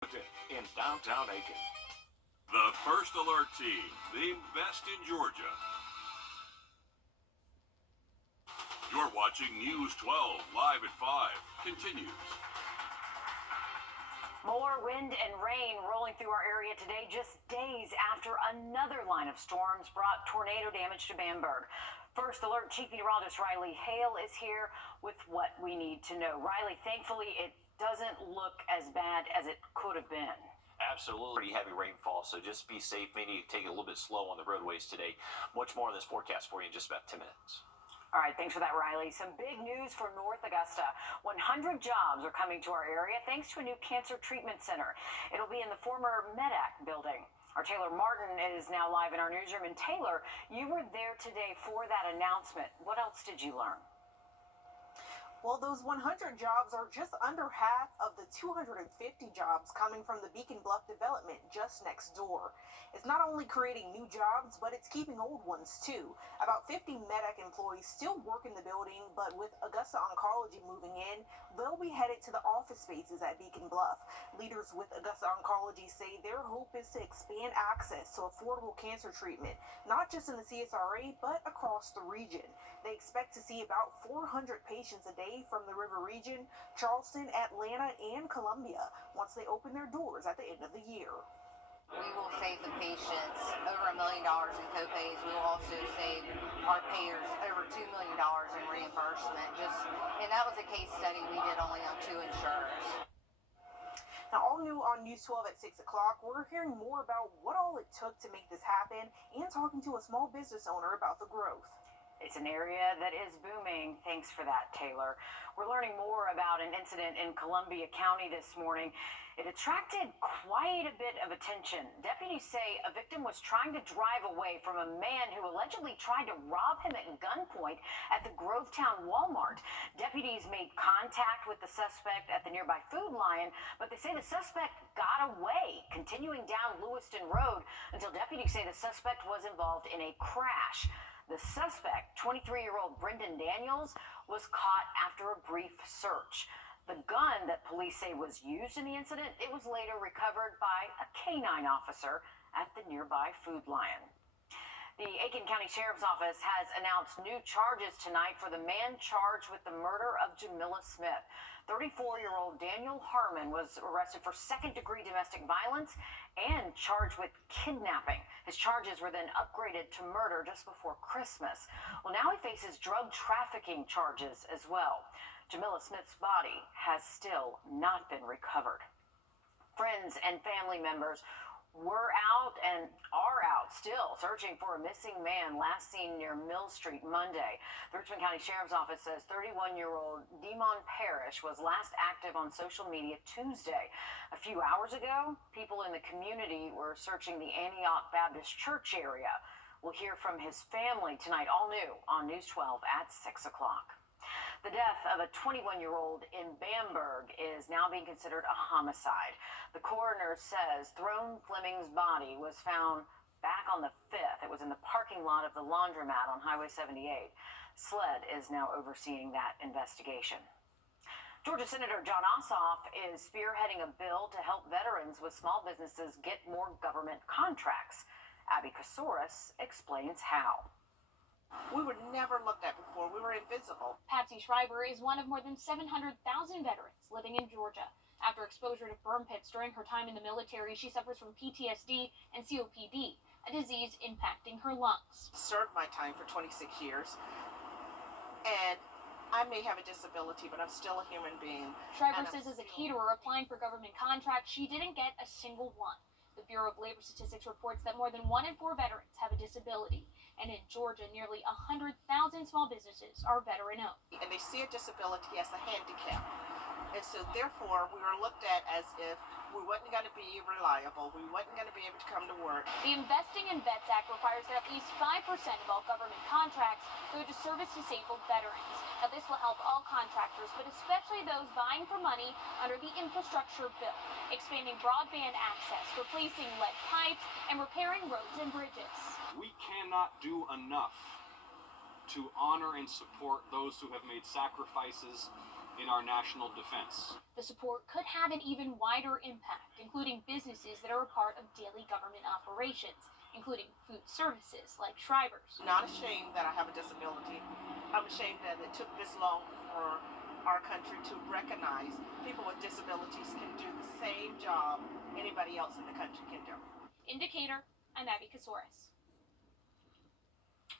in downtown Aiken. The First Alert Team, the best in Georgia. You're watching News 12 live at 5. Continues. More wind and rain rolling through our area today, just days after another line of storms brought tornado damage to Bamberg. First Alert Chief Meteorologist Riley Hale is here with what we need to know. Riley, thankfully it doesn't look as bad as it could have been. Absolutely pretty heavy rainfall, so just be safe. Maybe take it a little bit slow on the roadways today. Much more on this forecast for you in just about 10 minutes. All right, thanks for that, Riley. Some big news for North Augusta. 100 jobs are coming to our area thanks to a new cancer treatment center. It'll be in the former MedAct building. Our Taylor Martin is now live in our newsroom. And Taylor, you were there today for that announcement. What else did you learn? Well, those 100 jobs are just under half of the 250 jobs coming from the Beacon Bluff development just next door. It's not only creating new jobs, but it's keeping old ones too. About 50 MedAct employees still work in the building, but with Augusta Oncology moving in, they'll be headed to the office spaces at Beacon Bluff. Leaders with Augusta Oncology say their hope is to expand access to affordable cancer treatment, not just in the CSRA, but across the region. They expect to see about 400 patients a day from the River region, Charleston, Atlanta, and Columbia once they open their doors at the end of the year. We will save the patients over $1 million in copays. We will also save our payers over $2 million in reimbursement. And that was a case study we did only on 2 insurers. Now, all new on News 12 at 6 o'clock, we're hearing more about what all it took to make this happen and talking to a small business owner about the growth. It's an area that is booming. Thanks for that, Taylor. We're learning more about an incident in Columbia County this morning. It attracted quite a bit of attention. Deputies say a victim was trying to drive away from a man who allegedly tried to rob him at gunpoint at the Grovetown Walmart. Deputies made contact with the suspect at the nearby Food Lion, but they say the suspect got away, continuing down Lewiston Road until deputies say the suspect was involved in a crash. The suspect, 23-year-old Brendan Daniels, was caught after a brief search. The gun that police say was used in the incident, it was later recovered by a canine officer at the nearby Food Lion. The Aiken County Sheriff's Office has announced new charges tonight for the man charged with the murder of Jamila Smith. 34-year-old Daniel Harmon was arrested for second-degree domestic violence and charged with kidnapping. His charges were then upgraded to murder just before Christmas. Well, now he faces drug trafficking charges as well. Jamila Smith's body has still not been recovered. Friends and family members were out and are out still searching for a missing man last seen near Mill Street Monday. The Richmond County Sheriff's Office says 31-year-old Demon Parrish was last active on social media Tuesday. A few hours ago, people in the community were searching the Antioch Baptist Church area. We'll hear from his family tonight, all new on News 12 at 6 o'clock. The death of a 21-year-old in Bamberg is now being considered a homicide. The coroner says Throne Fleming's body was found back on the 5th. It was in the parking lot of the laundromat on Highway 78. SLED is now overseeing that investigation. Georgia Senator John Ossoff is spearheading a bill to help veterans with small businesses get more government contracts. Abby Kasouris explains how. We were never looked at before. We were invisible. Patsy Schreiber is one of more than 700,000 veterans living in Georgia. After exposure to burn pits during her time in the military, she suffers from PTSD and COPD, a disease impacting her lungs. Served my time for 26 years, and I may have a disability, but I'm still a human being. Schreiber says as a caterer applying for government contracts, she didn't get a single one. The Bureau of Labor Statistics reports that more than 1 in 4 veterans have a disability. And in Georgia, nearly 100,000 small businesses are veteran-owned. And they see a disability as a handicap. And so therefore, we were looked at as if we wasn't going to be reliable. We wasn't going to be able to come to work. The Investing in Vets Act requires that at least 5% of all government contracts go to service-disabled veterans. Now, this will help all contractors, but especially those vying for money under the infrastructure bill, expanding broadband access, replacing lead pipes, and repairing roads and bridges. We cannot do enough to honor and support those who have made sacrifices in our national defense. The support could have an even wider impact, including businesses that are a part of daily government operations, including food services like Schreiber's. Not ashamed that I have a disability. I'm ashamed that it took this long for our country to recognize people with disabilities can do the same job anybody else in the country can do. Indicator, I'm Abby Kasouris.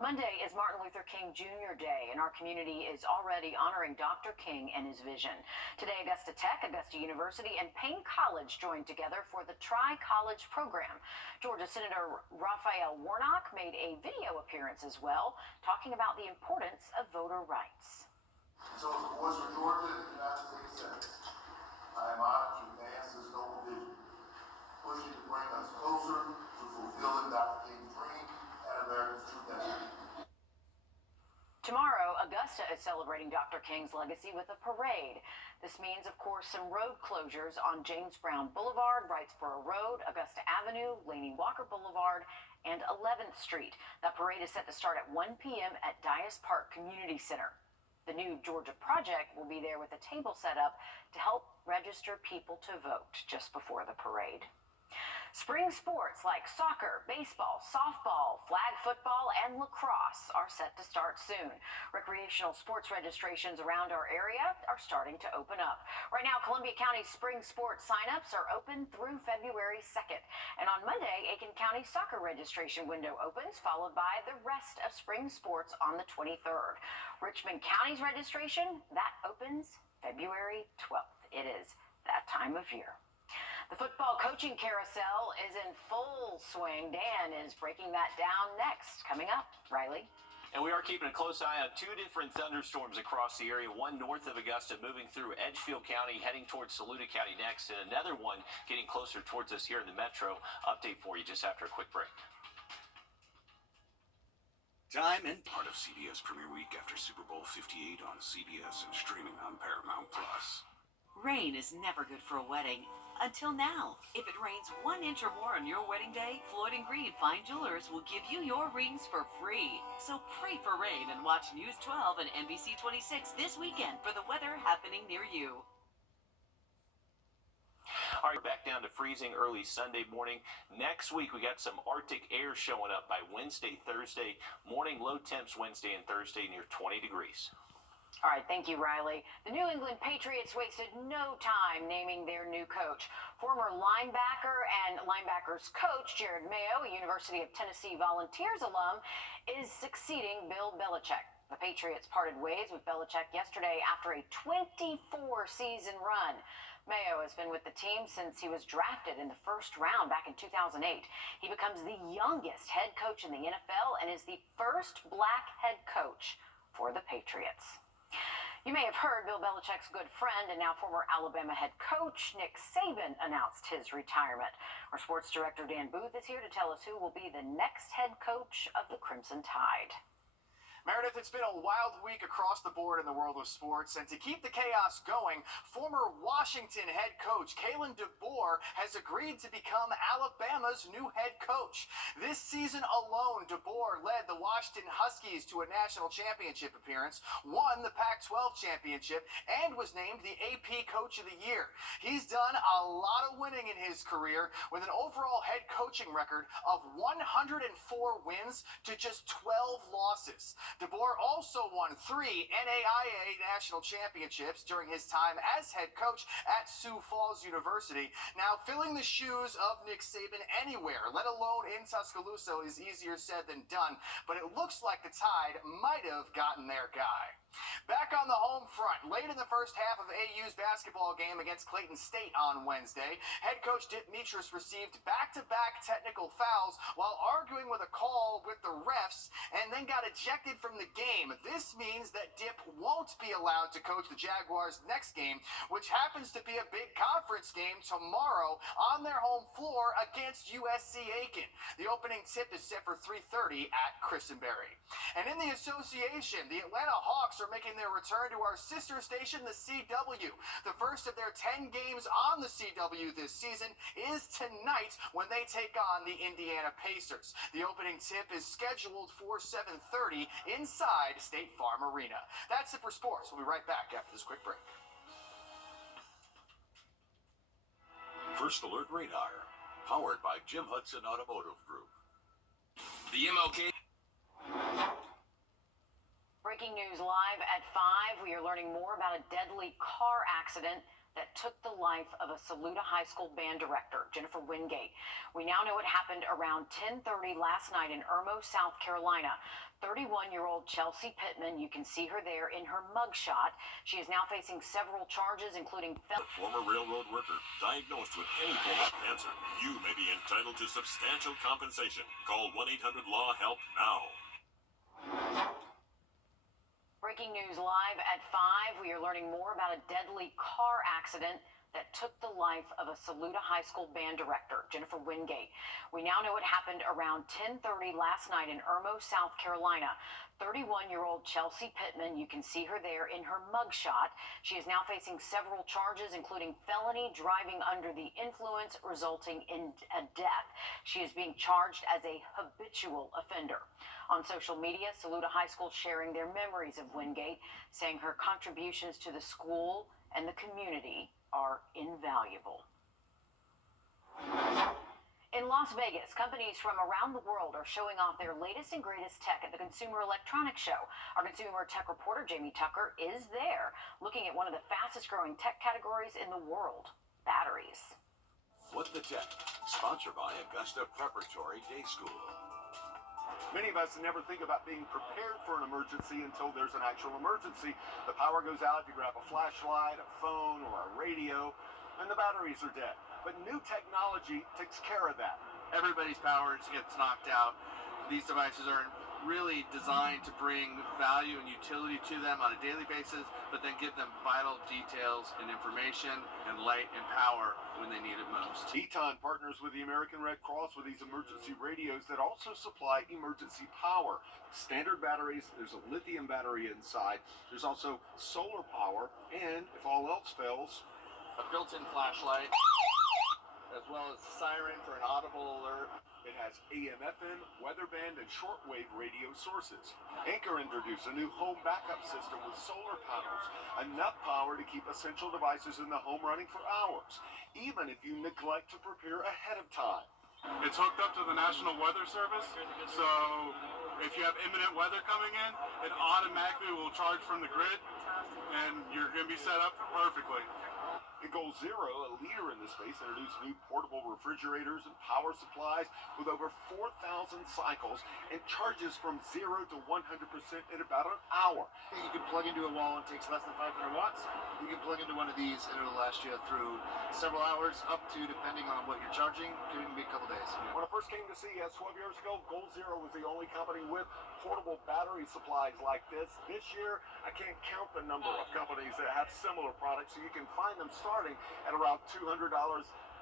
Monday is Martin Luther King Jr. Day, and our community is already honoring Dr. King and his vision. Today, Augusta Tech, Augusta University, and Payne College joined together for the Tri-College program. Georgia Senator Raphael Warnock made a video appearance as well, talking about the importance of voter rights. So as a voice for Georgia and the United States Senate, I am honored to advance this noble vision, pushing to bring us closer to fulfilling Dr. King's dream and America's true destiny. Tomorrow, Augusta is celebrating Dr. King's legacy with a parade. This means, of course, some road closures on James Brown Boulevard, Wrightsboro Road, Augusta Avenue, Laney Walker Boulevard, and 11th Street. That parade is set to start at 1 p.m. at Dias Park Community Center. The new Georgia Project will be there with a table set up to help register people to vote just before the parade. Spring sports like soccer, baseball, softball, flag football, and lacrosse are set to start soon. Recreational sports registrations around our area are starting to open up. Right now, Columbia County spring sports signups are open through February 2nd. And on Monday, Aiken County soccer registration window opens, followed by the rest of spring sports on the 23rd. Richmond County's registration, that opens February 12th. It is that time of year. The football coaching carousel is in full swing. Dan is breaking that down next. Coming up, Riley. And we are keeping a close eye on two different thunderstorms across the area. One north of Augusta moving through Edgefield County, heading towards Saluda County next, and another one getting closer towards us here in the metro. Update for you just after a quick break. Time and part of CBS Premier Week after Super Bowl 58 on CBS and streaming on Paramount Plus. Rain is never good for a wedding. Until now. If it rains 1 inch or more on your wedding day, Floyd & Green Fine Jewelers will give you your rings for free. So pray for rain and watch News 12 and NBC 26 this weekend for the weather happening near you. All right, back down to freezing early Sunday morning. Next week, we got some Arctic air showing up by Wednesday, Thursday. Morning low temps Wednesday and Thursday near 20 degrees. All right, thank you, Riley. The New England Patriots wasted no time naming their new coach. Former linebacker and linebackers coach Jared Mayo, a University of Tennessee Volunteers alum, is succeeding Bill Belichick. The Patriots parted ways with Belichick yesterday after a 24-season run. Mayo has been with the team since he was drafted in the first round back in 2008. He becomes the youngest head coach in the NFL and is the first black head coach for the Patriots. You may have heard Bill Belichick's good friend and now former Alabama head coach Nick Saban announced his retirement. Our sports director Dan Booth is here to tell us who will be the next head coach of the Crimson Tide. Meredith, it's been a wild week across the board in the world of sports, and to keep the chaos going, former Washington head coach Kalen DeBoer has agreed to become Alabama's new head coach. This season alone, DeBoer led the Washington Huskies to a national championship appearance, won the Pac-12 championship, and was named the AP Coach of the Year. He's done a lot of winning in his career with an overall head coaching record of 104 wins to just 12 losses. DeBoer also won 3 NAIA national championships during his time as head coach at Sioux Falls University. Now, filling the shoes of Nick Saban anywhere, let alone in Tuscaloosa, is easier said than done, but it looks like the Tide might have gotten their guy. Back on the home front, late in the first half of AU's basketball game against Clayton State on Wednesday, head coach Dick Mitras received back-to-back technical fouls while arguing with a call with the refs and then got ejected from the game. This means that Dip won't be allowed to coach the Jaguars' next game, which happens to be a big conference game tomorrow on their home floor against USC Aiken. The opening tip is set for 3:30 at Christenberry. And in the association, the Atlanta Hawks are making their return to our sister station, the CW. The first of their 10 games on the CW this season is tonight when they take on the Indiana Pacers. The opening tip is scheduled for 7:30 inside State Farm Arena. That's it for sports. We'll be right back after this quick break. First Alert Radar, powered by Jim Hudson Automotive Group. The MLK. Breaking news live at 5. We are learning more about a deadly car accident that took the life of a Saluda High School band director, Jennifer Wingate. We now know it happened around 10:30 last night in Irmo, South Carolina. 31-year-old Chelsea Pittman, you can see her there in her mugshot. She is now facing several charges, including The former railroad worker diagnosed with any form of cancer. You may be entitled to substantial compensation. Call 1-800-LAW-HELP now. Breaking news live at 5. We are learning more about a deadly car accident that took the life of a Saluda High School band director, Jennifer Wingate. We now know it happened around 10:30 last night in Irmo, South Carolina. 31-year-old Chelsea Pittman, you can see her there in her mugshot. She is now facing several charges, including felony driving under the influence, resulting in a death. She is being charged as a habitual offender. On social media, Saluda High School sharing their memories of Wingate, saying her contributions to the school and the community are invaluable. In Las Vegas, companies from around the world are showing off their latest and greatest tech at the Consumer Electronics Show. Our consumer tech reporter, Jamie Tucker, is there, looking at one of the fastest growing tech categories in the world, batteries. What the Tech, sponsored by Augusta Preparatory Day School. Many of us never think about being prepared for an emergency until there's an actual emergency. The power goes out, you grab a flashlight, a phone, or a radio, and the batteries are dead. But new technology takes care of that. Everybody's power gets knocked out. These devices are really designed to bring value and utility to them on a daily basis, but then give them vital details and information and light and power when they need it most. Eton partners with the American Red Cross with these emergency radios that also supply emergency power. Standard batteries, there's a lithium battery inside. There's also solar power, and if all else fails, a built-in flashlight, as well as siren for an audible alert. It has AM, FM, weather band, and shortwave radio sources. Anchor introduced a new home backup system with solar panels, enough power to keep essential devices in the home running for hours, even if you neglect to prepare ahead of time. It's hooked up to the National Weather Service, so if you have imminent weather coming in, it automatically will charge from the grid, and you're going to be set up perfectly. Goal Zero, a leader in this space, introduced new portable refrigerators and power supplies with over 4,000 cycles and charges from 0 to 100% in about an hour. You can plug into a wall and it takes less than 500 watts. You can plug into one of these and it'll last you through several hours, up to, depending on what you're charging, it can be a couple days. When I first came to CES 12 years ago, Goal Zero was the only company with portable battery supplies like this. This year, I can't count the number of companies that have similar products, so you can find them starting at around $200,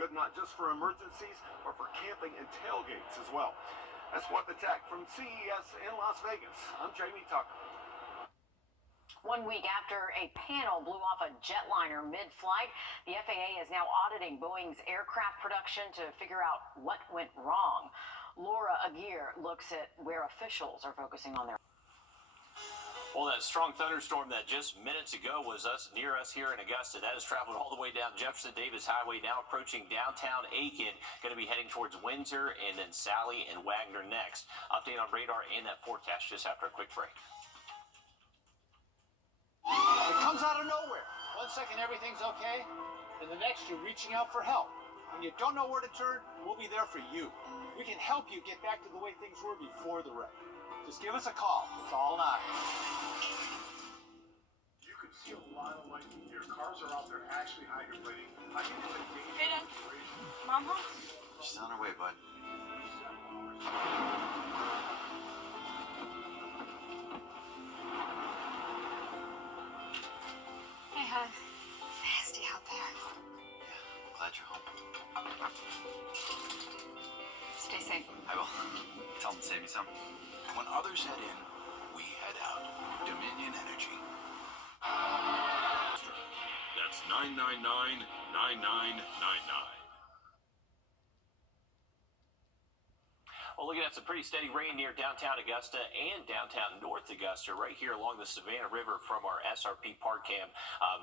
good not just for emergencies, but for camping and tailgates as well. That's What the Tech from CES in Las Vegas. I'm Jamie Tucker. 1 week after a panel blew off a jetliner mid-flight, the FAA is now auditing Boeing's aircraft production to figure out what went wrong. Laura Aguirre looks at where officials are focusing on their... Well, that strong thunderstorm that just minutes ago was near us here in Augusta, that has traveled all the way down Jefferson Davis Highway, now approaching downtown Aiken, going to be heading towards Windsor and then Sally and Wagner next. Update on radar and that forecast just after a quick break. It comes out of nowhere. 1 second everything's okay, and the next you're reaching out for help. When you don't know where to turn, we'll be there for you. We can help you get back to the way things were before the wreck. Just give us a call. It's all night. You can see a lot of lightning here. Cars are out there actually hydroplaning. I think it's a dangerous situation. Mom home? She's on her way, bud. Hey, hon. It's nasty out there. Yeah, I'm glad you're home. Stay safe. I will. Tell them to save me some. When others head in, we head out. Dominion Energy. That's 999-9999. Well, looking at some pretty steady rain near downtown Augusta and downtown North Augusta, right here along the Savannah River from our SRP Park Cam.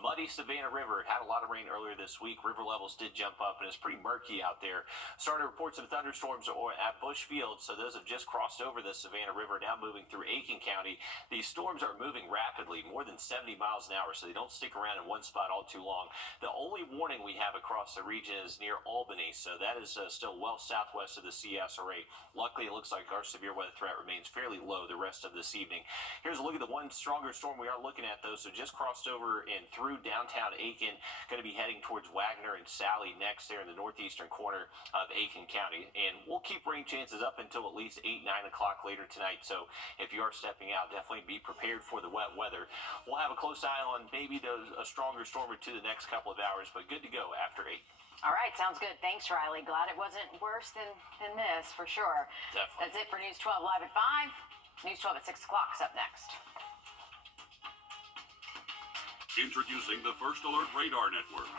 Muddy Savannah River had a lot of rain earlier this week. River levels did jump up, and it's pretty murky out there. Started reports of thunderstorms at Bush Field, so those have just crossed over the Savannah River, now moving through Aiken County. These storms are moving rapidly, more than 70 miles an hour, so they don't stick around in one spot all too long. The only warning we have across the region is near Albany, so that is still well southwest of the CSRA. Luckily, it looks like our severe weather threat remains fairly low the rest of this evening. Here's a look at the one stronger storm we are looking at, though. So just crossed over and through downtown Aiken, going to be heading towards Wagner and Sally next there in the northeastern corner of Aiken County. And we'll keep rain chances up until at least 8, 9 o'clock later tonight. So if you are stepping out, definitely be prepared for the wet weather. We'll have a close eye on maybe a stronger storm or two the next couple of hours, but good to go after 8. All right, sounds good. Thanks, Riley. Glad it wasn't worse than this, for sure. Definitely. That's it for News 12 Live at 5. News 12 at 6 o'clock is up next. Introducing the First Alert Radar Network.